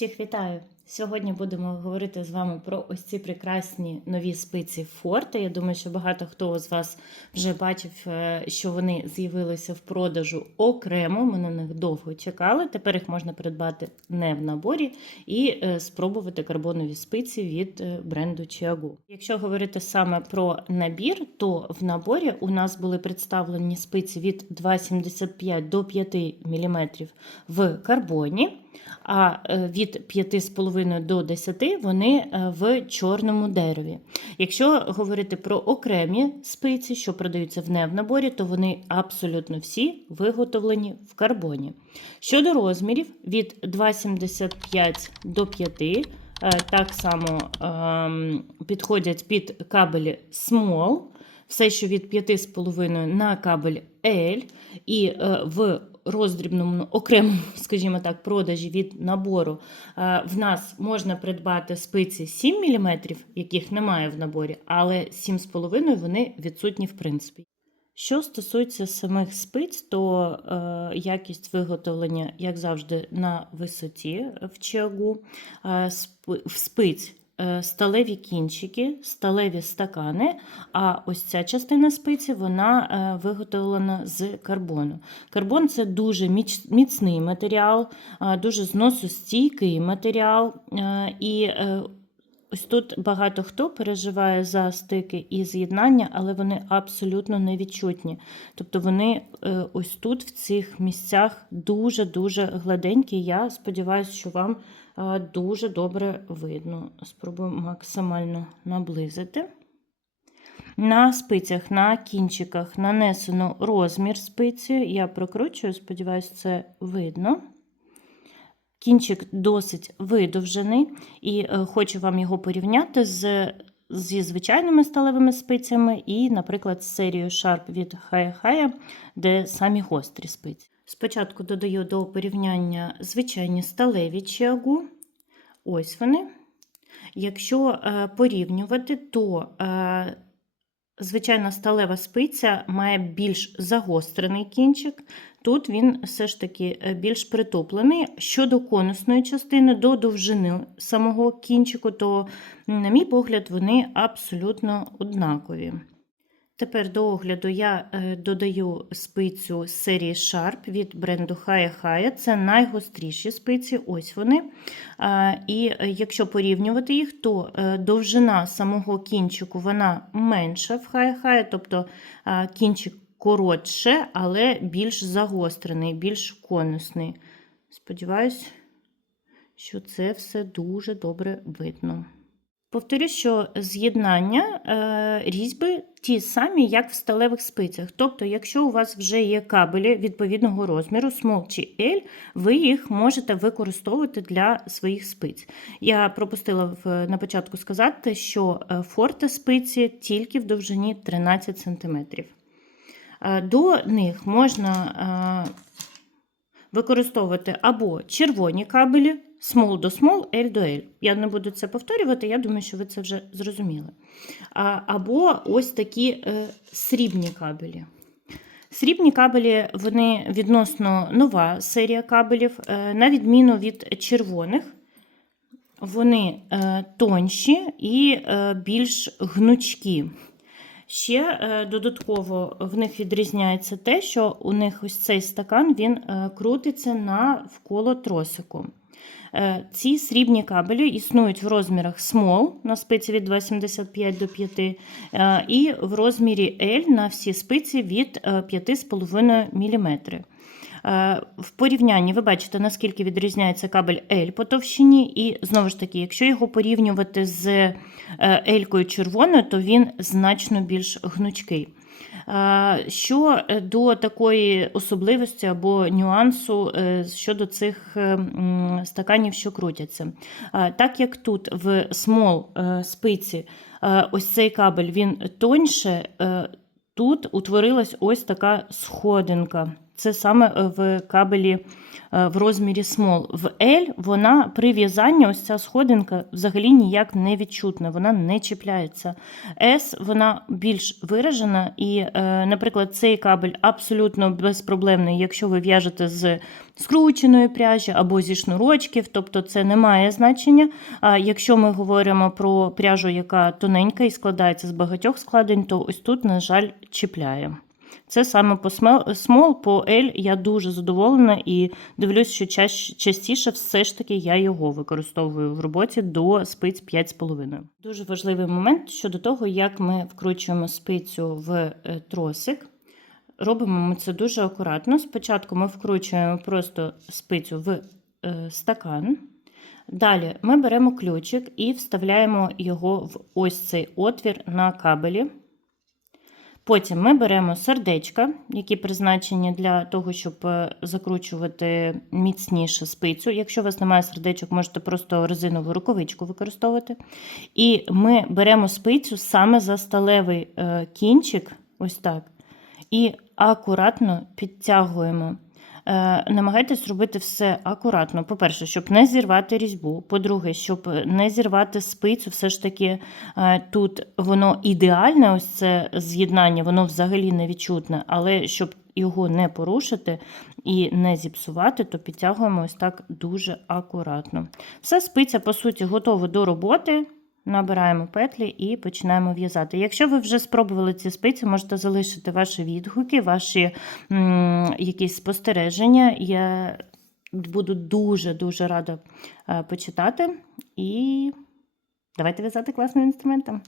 Всіх вітаю! Сьогодні будемо говорити з вами про ось ці прекрасні нові спиці Форте. Я думаю, що багато хто з вас вже бачив, е, що вони з'явилися в продажу окремо. Ми на них довго чекали. Тепер їх можна придбати не в наборі і е, спробувати карбонові спиці від е, бренду Chiago. Якщо говорити саме про набір, то в наборі у нас були представлені спиці від 2,75 до 5 мм в карбоні. А е, від 5,5 до 10 вони е, в чорному дереві. Якщо говорити про окремі спиці, що продаються в не в наборі, то вони абсолютно всі виготовлені в карбоні. Щодо розмірів, від 2,75 до 5 е, так само ем, підходять під кабелі Small, все, що від 5,5 на кабель L, і в роздрібному окремому, скажімо так, продажі від набору е, в нас можна придбати спиці 7 мм, яких немає в наборі, але 7,5 вони відсутні в принципі. Що стосується самих спиць, то е, якість виготовлення, як завжди, на висоті в чагу. Е, спиць сталеві кінчики, сталеві стакани, а ось ця частина спиці вона е, виготовлена з карбону. Карбон це дуже міцний матеріал, е, дуже зносостійкий матеріал. е, І е, ось тут багато хто переживає за стики і з'єднання, але вони абсолютно невідчутні. Тобто вони е, ось тут, в цих місцях, дуже-дуже гладенькі. Я сподіваюся, що вам е, дуже добре видно. Спробую максимально наблизити. На спицях, на кінчиках нанесено розмір спиці. Я прокручую, сподіваюся, це видно. Кінчик досить видовжений, і е, хочу вам його порівняти з, зі звичайними сталевими спицями і, наприклад, з серією Sharp від Haya, де самі гострі спиці. Спочатку додаю до порівняння звичайні сталеві чиагу. Ось вони. Якщо е, порівнювати, то е, звичайна сталева спиця має більш загострений кінчик. Тут він все ж таки е, більш притуплений. Щодо конусної частини, до довжини самого кінчику, то, на мій погляд, вони абсолютно однакові. Тепер до огляду я е, додаю спицю з серії Sharp від бренду Haya Haya. Це найгостріші спиці, ось вони. І е, якщо порівнювати їх, то довжина самого кінчику вона менша в Haya Haya, тобто кінчик коротше, але більш загострений, більш конусний. Сподіваюсь, що це все дуже добре видно. Повторюсь, що з'єднання е, різьби ті самі, як в сталевих спицях. Тобто, якщо у вас вже є кабелі відповідного розміру, small чи L, ви їх можете використовувати для своїх спиць. Я пропустила в, на початку сказати, що е, форте спиці тільки в довжині 13 см. Е, До них можна е, використовувати або червоні кабелі, small до small, L до L. Я не буду це повторювати, я думаю, що ви це вже зрозуміли. Або ось такі е, срібні кабелі. Срібні кабелі вони відносно нова серія кабелів, на відміну від червоних. Вони тонші і більш гнучкі. Ще е, додатково в них відрізняється те, що у них ось цей стакан він е, крутиться навколо тросику. Е, Ці срібні кабелі існують в розмірах small на спиці від 2,75 до 5 е, і в розмірі L на всі спиці від е, 5,5 мм. Е, В порівнянні ви бачите, наскільки відрізняється кабель L по товщині, і знову ж таки, якщо його порівнювати з е, L-кою червоною, то він значно більш гнучкий. Е, Що до такої особливості або нюансу щодо цих стаканів, що крутяться. Так як тут в е, спиці ось цей кабель він тоньше, тут утворилась ось така сходинка. Це саме е, в кабелі е, в розмірі small. В L вона при в'язанні, ось ця сходинка взагалі ніяк не відчутна, вона не чіпляється. S вона більш виражена, і, е, наприклад, цей кабель абсолютно безпроблемний, якщо ви в'яжете з скрученої пряжі або зі шнурочків, тобто це не має значення. А якщо ми говоримо про пряжу, яка тоненька і складається з багатьох складень, то ось тут, на жаль, чіпляє. Це саме по small, по L я дуже задоволена і дивлюсь, що частіше все ж таки я його використовую в роботі до спиць 5,5. Дуже важливий момент щодо того, як ми вкручуємо спицю в е, тросик. Робимо ми це дуже акуратно. Спочатку ми вкручуємо просто спицю в е, стакан. Далі ми беремо ключик і вставляємо його в ось цей отвір на кабелі. Потім ми беремо сердечка, які призначені для того, щоб е, закручувати міцніше спицю. Якщо у вас немає сердечок, можете просто резинову рукавичку використовувати. І ми беремо спицю саме за сталевий е, кінчик, ось так, і акуратно підтягуємо. Е, Намагайтесь робити все акуратно. По-перше, щоб не зірвати різьбу. По-друге, щоб не зірвати спицю, все ж таки е, тут воно ідеальне, ось це з'єднання, воно взагалі не відчутне, але щоб його не порушити і не зіпсувати, то підтягуємо ось так дуже акуратно. Все, спиця, по суті, готова до роботи. Набираємо петлі і починаємо в'язати. Якщо ви вже спробували ці спиці, можете залишити ваші відгуки, ваші м, якісь спостереження. Я буду дуже-дуже рада е, почитати. І давайте в'язати класним інструментом.